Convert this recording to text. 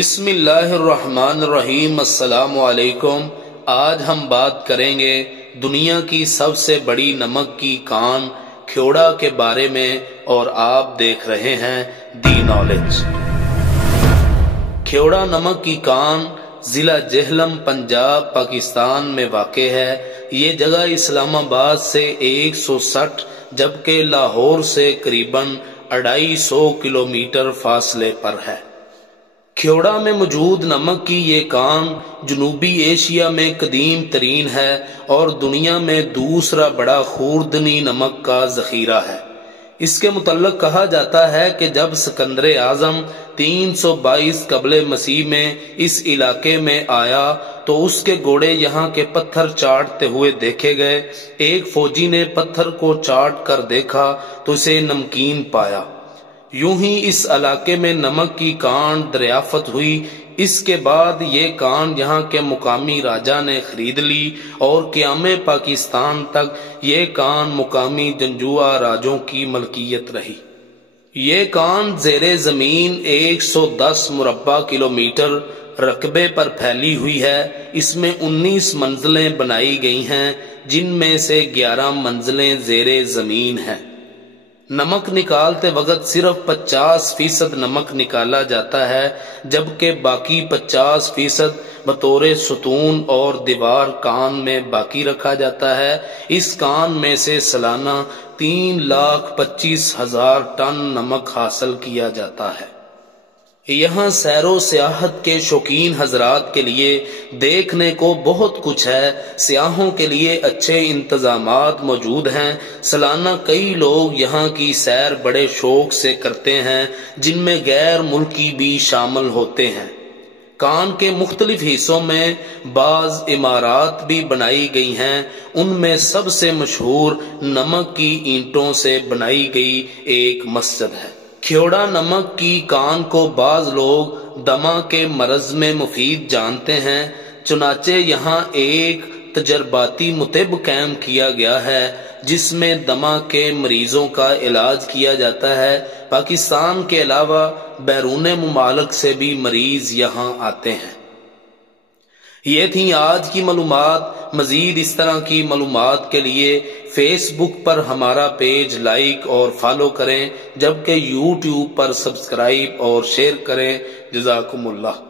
بسم اللہ الرحمن الرحیم۔ السلام علیکم۔ آج ہم بات کریں گے دنیا کی سب سے بڑی نمک کی کان کھیوڑا کے بارے میں، اور آپ دیکھ رہے ہیں دی نالج۔ کھیوڑا نمک کی کان ضلع جہلم، پنجاب، پاکستان میں واقع ہے۔ یہ جگہ اسلام آباد سے 160 جبکہ لاہور سے قریباً 250 کلومیٹر فاصلے پر ہے۔ کھیوڑا میں موجود نمک کی یہ کان جنوبی ایشیا میں قدیم ترین ہے اور دنیا میں دوسرا بڑا خوردنی نمک کا ذخیرہ ہے۔ اس کے متعلق کہا جاتا ہے کہ جب سکندر اعظم 322 قبل مسیح میں اس علاقے میں آیا تو اس کے گھوڑے یہاں کے پتھر چاٹتے ہوئے دیکھے گئے۔ ایک فوجی نے پتھر کو چاٹ کر دیکھا تو اسے نمکین پایا۔ یوں ہی اس علاقے میں نمک کی کان دریافت ہوئی۔ اس کے بعد یہ کان یہاں کے مقامی راجا نے خرید لی اور قیام پاکستان تک یہ کان مقامی جنگجو راجوں کی ملکیت رہی۔ یہ کان زیر زمین 110 مربع کلومیٹر رقبے پر پھیلی ہوئی ہے۔ اس میں 19 منزلیں بنائی گئی ہیں، جن میں سے 11 منزلیں زیر زمین ہیں۔ نمک نکالتے وقت صرف 50% نمک نکالا جاتا ہے، جبکہ باقی 50% بطور ستون اور دیوار کان میں باقی رکھا جاتا ہے۔ اس کان میں سے سالانہ 3,25,000 ٹن نمک حاصل کیا جاتا ہے۔ یہاں سیر و سیاحت کے شوقین حضرات کے لیے دیکھنے کو بہت کچھ ہے۔ سیاحوں کے لیے اچھے انتظامات موجود ہیں۔ سالانہ کئی لوگ یہاں کی سیر بڑے شوق سے کرتے ہیں، جن میں غیر ملکی بھی شامل ہوتے ہیں۔ کان کے مختلف حصوں میں بعض عمارات بھی بنائی گئی ہیں۔ ان میں سب سے مشہور نمک کی اینٹوں سے بنائی گئی ایک مسجد ہے۔ کھیوڑا نمک کی کان کو بعض لوگ دمہ کے مرض میں مفید جانتے ہیں، چنانچہ یہاں ایک تجرباتی مطب قائم کیا گیا ہے جس میں دمہ کے مریضوں کا علاج کیا جاتا ہے۔ پاکستان کے علاوہ بیرون ممالک سے بھی مریض یہاں آتے ہیں۔ یہ تھیں آج کی معلومات۔ مزید اس طرح کی معلومات کے لیے فیس بک پر ہمارا پیج لائک اور فالو کریں، جبکہ یوٹیوب پر سبسکرائب اور شیئر کریں۔ جزاکم اللہ۔